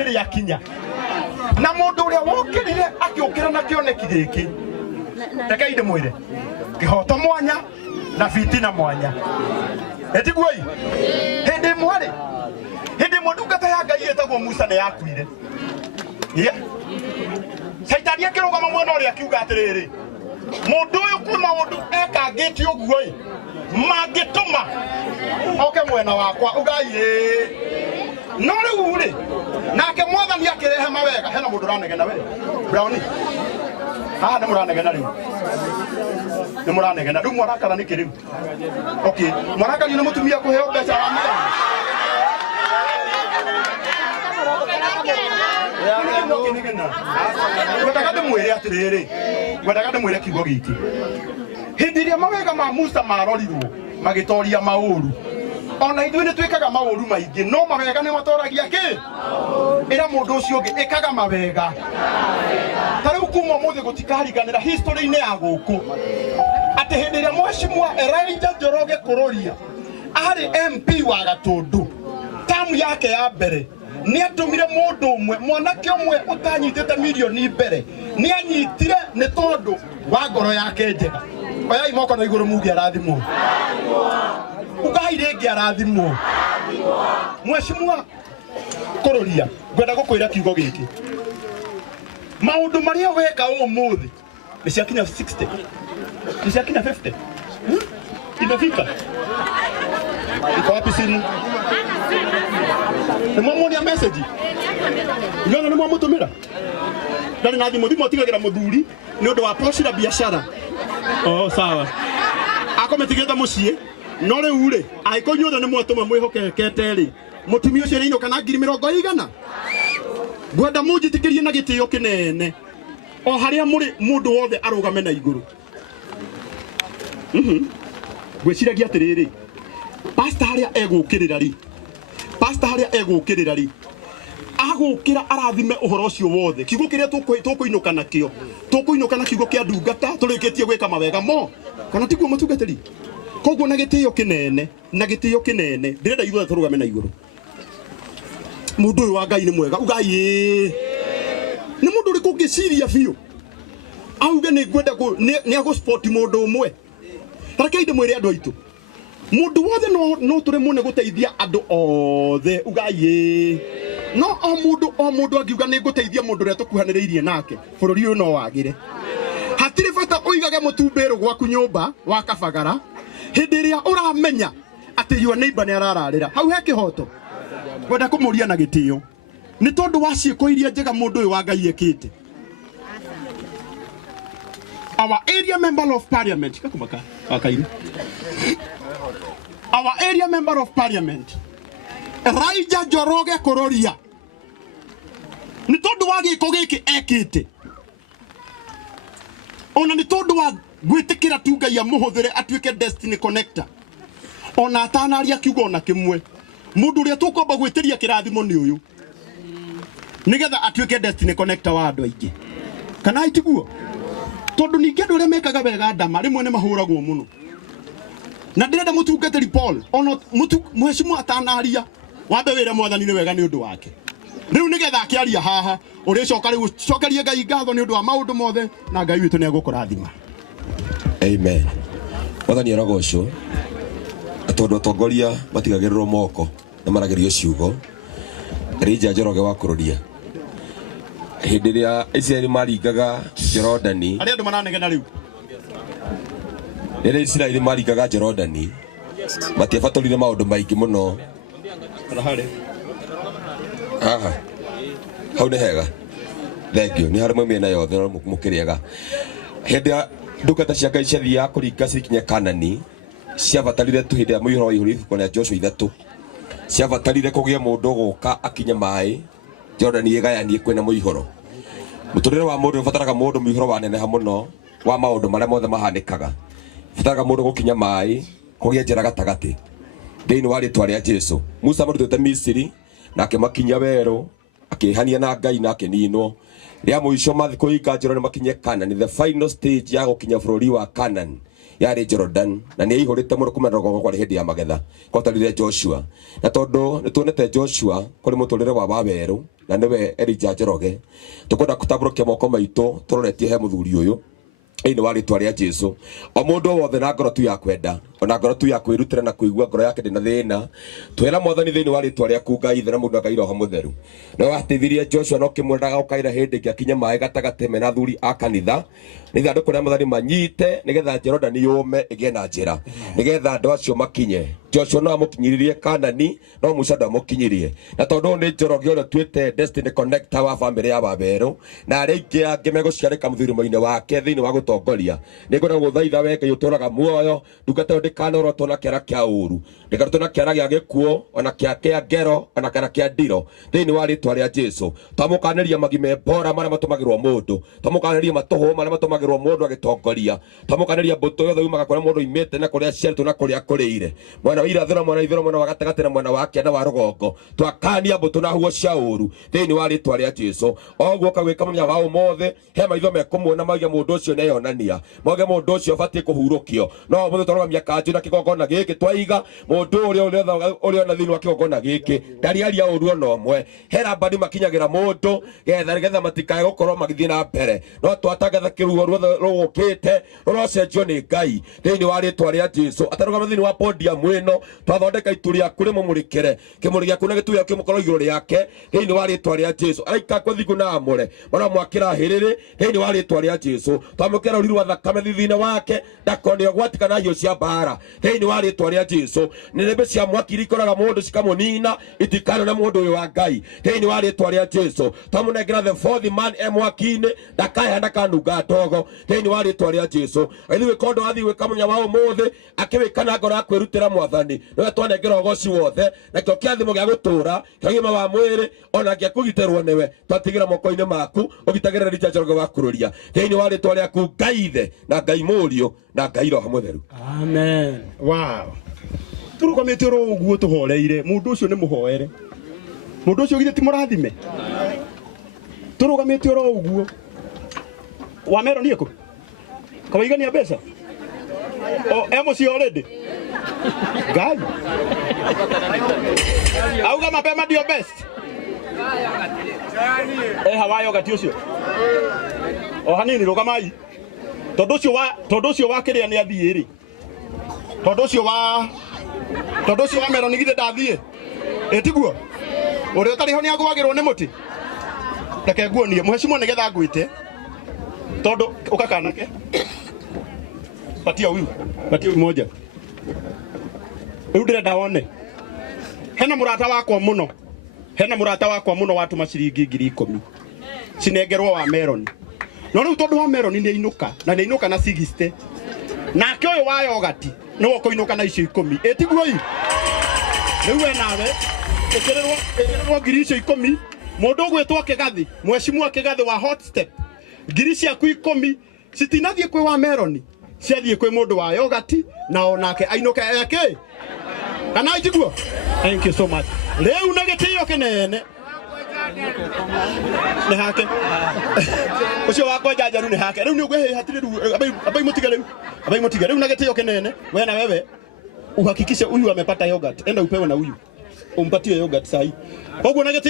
nĩ rĩakinya na mũndũ ũrĩa wokĩrire akĩũkĩra na kĩoneki gĩkĩ rekei ndĩmwĩre kĩhoto mwanya na fitina mwanya etiguoi hĩndĩ ĩmwe ndungata ya Ngai ĩtagwo Musa nĩ yakuire Saitani akĩrũgama mwena ũrĩa akiuga atĩrĩrĩ mũndũ ũyũ kwĩ maũndũ ekangĩte ũguo mangĩtũma oke mwena wakwa ugai no rĩu rĩ nake mwathani akĩrehe mawega hena mũndũ ũranegena we Brownie haha nĩ mũranegena rĩu nĩ mũranegena rĩu mwarakara nĩ kĩrĩu okay mwarakari nĩ mũtumia kũheo mbeca wa mĩthenya Gwethaga ndĩmwĩre atĩrĩrĩ gwethaga ndĩmwĩre kiugo gĩkĩ hĩndĩ ĩrĩa mawega ma Musa marorirwo magĩtoria maũru ona ithuĩ nĩ twĩkaga maũru maingĩ no mawega nĩ matoragia kĩ ĩra mũndũ ũcio ũngĩ ĩkaga mawega ta rĩu kuma ũmũthĩ gũtikariganĩra history-inĩ ya gũkũ atĩ hĩndĩ ĩrĩa mheshimiwa Elijah Njoroge Kuroria arĩ MP wa Gatũndũ tamu yake ya mbere nĩ atũmire mũndũ ũmwe mwanake ũmwe ũtanyitĩte milioni mbere nĩ anyitire nĩ tondũ wa ngoro yake njega oyai moko na igũrũ muge arathimwo ugai rĩngĩ arathimwo mheshimiwa Kuroria ngwenda gũkwĩra kiugo gĩkĩ maũndũ marĩa weka ũmũthĩ nĩ ciakinya 60 nĩ ciakinya 50 imefika iko wapi simu Nĩmwamuonia message Nyona nĩmwamũtũmĩra Ndari na thimũ tigagĩra mũthuri nĩ ũndũ wa poshira biashara sawa akometigĩte mũciĩ no rĩu rĩ aiko inyuothe nĩmwatũma mwĩhokekete rĩ mũtumia ũcio nĩinũka na 100,000 ngwenda mũnjĩtĩkĩrie na gĩtĩo kĩnene o harĩa mũrĩ mũndũ wothe arũgame na igũrũ gwĩciragia atĩrĩrĩ pastor harĩa egũkĩrĩra rĩ agũkĩra arathime ũhoro ũcio wothe kiugo kĩrĩa tũkũinũka nakĩo tũkũinũka na kiugo kĩa ndungata tũrĩkĩtie gwĩka mawega mo kana tiguo mũtungatĩri koguo na gĩtĩo kĩnene ndĩrenda ithuothe tũrũgame na igũrũ mũndũ ũyũ wa Ngai nĩ mwega ugai nĩ mũndũ ũrĩkũ ũngĩciria biũ auge nĩ ngwenda nĩ agũsport mũndũ ũmwe rekei ndĩmwĩre andũ aitũ mundu wothe no tũremwo nĩ gũteithia andũ othe ugai no o mundu angiuga nĩ ngũteithia mundu ũrĩa tũkuhanĩrĩirie nake bũrũri ũyũ no wagĩre hatirĩ bata ũigage mũtumbĩrũ gwaku nyũmba wa Kabagara hĩndĩ ĩrĩa ũramenya atĩ your neighbor nĩ arararĩra hau he kĩhoto ngwenda kũmũria na gĩtĩo nĩ tondũ wa ciĩko iria njega mũndũ ũyũ wa Ngai ekĩte our area member of parliament our area member of parliament Elijah Njoroge Kuroria nĩ tondũ wa gĩko gĩkĩ ekĩte ona nĩ tondũ wa gwĩtĩkĩra tu Ngai amũhũthĩre atuĩke destiny connector ona atanaria kiugo na kĩmwe mũndũ ũrĩa tũkwamba gwĩtĩria kĩrathimo nĩ ũyũ nĩgetha atuĩke destiny connector wa andũ aingĩ kana itiguo tondũ ningĩ andũ arĩa mekaga wega ndama rĩmwe nĩ mahũragwo mũno na ndĩrenda mũtungatĩri Paul ona mheshimiwa atanaria wambe wĩre mwathani nĩ wega nĩ ũndũ wake rĩu nĩgetha akĩaria haha ũrĩcoka rĩu cokerie Ngai ngatho nĩ ũndũ wa maũndũ mothe na Ngai witũ nĩ egũkũrathima amen mwathani arogocwo tondũ atongoria matigagĩrĩrwo moko na maragerio ciugo Elijah Njoroge wa Kuroria hĩndĩ ĩrĩa Israeli maringaga Jorodani arĩa andũ maranegena rĩu rĩrĩa Israeli maringaga Jorodani matiabatarire maũndũ maingĩ mũno haha hau nĩ hega thengio nĩ harĩ mĩena yothe mũkĩrĩaga hĩndĩ ya ndungata cia Ngai ciathiaga kũringa cikinya Kanani ciabatarire tu hĩndĩ ya mũihũro wa ihũrĩ ibuku rĩa Joshua 3 ciabatarire kũgĩa mũndũ gũka akinya maĩ Jorodani ĩgayanie kwĩna mũihũro mũtũrĩre wa mũndũ ũbataraga mũndũ mũihũro wa neneha mũno wa maũndũ marĩa mothe mahanĩkaga ũbataraga mũndũ gũkinya maĩ kũgĩa njĩra gatagatĩ thĩinĩ wa rĩtwa rĩa Jesũ Musa mũrutĩte Misiri na akĩmakinya werũ akĩhania na Ngai na akĩninwo rĩa mũico mathi kũringa Jorodani makinye Kanani the final stage ya gũkinya bũrũri wa Kanani yarĩ Jordan na nĩ ihũrĩte mũno kuma rũgongo kwa hĩndĩ ya magetha kwatarire Joshua na tondũ nĩ tuonete Joshua kũrĩ mũtũrĩre wa werũ na niwe Elijah Njoroge tukwenda kutaburukia moko maitu turoretie he muthuri uyu ine wali twaria Jesu o mundu wothe na ngoro tu ya kwenda ona ngoro tu ya kwirutira na kuigua ngoro yake ndina thina twira mothani thini wali twaria ku Ngai thina mundu Ngai roho mutheru no watithirie Joshua no kimwendaga ukaira hindi akinya mai gatagate mena thuri a kanitha nitha andu kuria mothani manyite nigetha Jordan yume igie na njira nigetha andu acio makinye Joshua no amukinyiririe Kanani no Musa ndamukinyirie na tondu ni Njoroge ore twite Destiny Connector wa family ya Baberu na aringi angi meguciarika muthuri moine wake thini wa gutongoria ningona guthaitha we Ngai uturaga muoyo ndungata ndikanoro na kiara kia uru ndikarutwo na kiara gia gikuo ona kia ngero ona kana kia ndiro thini wa ritwa ria Jesu twamukaniria magime bora maria matumagirwo mundu twamukaniria matuhu maria matumagirwo mundu agitongoria twamukaniria mbuto yothe umaga kuria mundu imete na kuria ciarito na kuria kurire mwana wa irathiro mwana wa ithiro mwana wa gatagati na mwana wa kianda wa rugongo twakania mbuto na huo cia uru thini wa ritwa ria Jesu ogwo kawika munya wa umothe he maitho mekumwona magia mundu ucio neyonania moge mundu ucio abatie kuhurukio no muthe torogamia kanju na kigongona giki twaiga mundu uria na thini wa kigongona giki ndariaria uru ona omwe hera badi makinyagira mundu getha matikae gukorwo magithie na mbere no twatangatha kirugo ruothe rugukite rurocenjio ni Ngai thini wa ritwa ria Jesu atarugama thini wa podium mwino twathondeka itu ria kuri mumurikire kimuri gyaku na gitu yake mukoro iguru riake thini wa ritwa ria Jesu araika kwa thigu na amure mara mwakira hiriri thini wa ritwa ria Jesu twamukira uriru wa thakame thithine wake ndakone gwatikana hiyo cia bara thini wa ritwa ria Jesu nilembe cia mwakiri koraga mundu cikamunina itikano na mundu uyu wa Ngai thini wa ritwa ria Jesu twamunengira the fourth man mwakine ndakae ndakanunga ndogo thini wa ritwa ria Jesu ithiwe kondo athiwe kamunya wa umuthe akiwikana ngoro akwirutira mwathani no twanengera ogoci wothe na kio kiathimo gia gutura kagima wa mwiri ona gia kugiterwo niwe twatigira moko-ini maku ugitagirira Elijah Njoroge wa kururia thini wa ritwa ria ku Ngai the na Ngai murio na Ngai roho mutheru amen. Wow, turugamite ro uguo tuhoreire mundu ucio ni muhoere mundu ucio githe ti murathime turugamite ro uguo wa mero nieko kawaigania mbeca o emosi already Ngai auga mapema ndio best hawayo gati ucio o hanini rugamai tondu ucio wa kiria ni athie ri tondu ucio wa mero ni githe ndathie etiguo uri utariho ni agwagirwo ni muti reke nguonie muheshimiwa nigetha ngwite tondu ukakanake patia huyu moja ndirenda wone hena murata wakwa muno watu maciringi 10,000 cinengerwo wa Meroni no riu tondu wa Meroni ni inuka na 60 nake uyu wa yogati no kuinuka na icio 10 etiguo ii riu we nawe ekererwo 10,000 mundu gwitwo Kigathi mheshimiwa Kigathi wa hot step 10,000 citinathie kwi wa Meroni ciathie kwi mundu wa yogati na onake ainuka yake kana ijiguo. Thank you so much. Riu na gitio kinene ni hake ucio wakwa jajaru ni hake riu ni ugwe hatire riu abai mutige riu na gitio kinene we na wewe uhakikishe huyu amepata yogurt enda upewe na huyu umpatie yogurt sahi koguo na gitio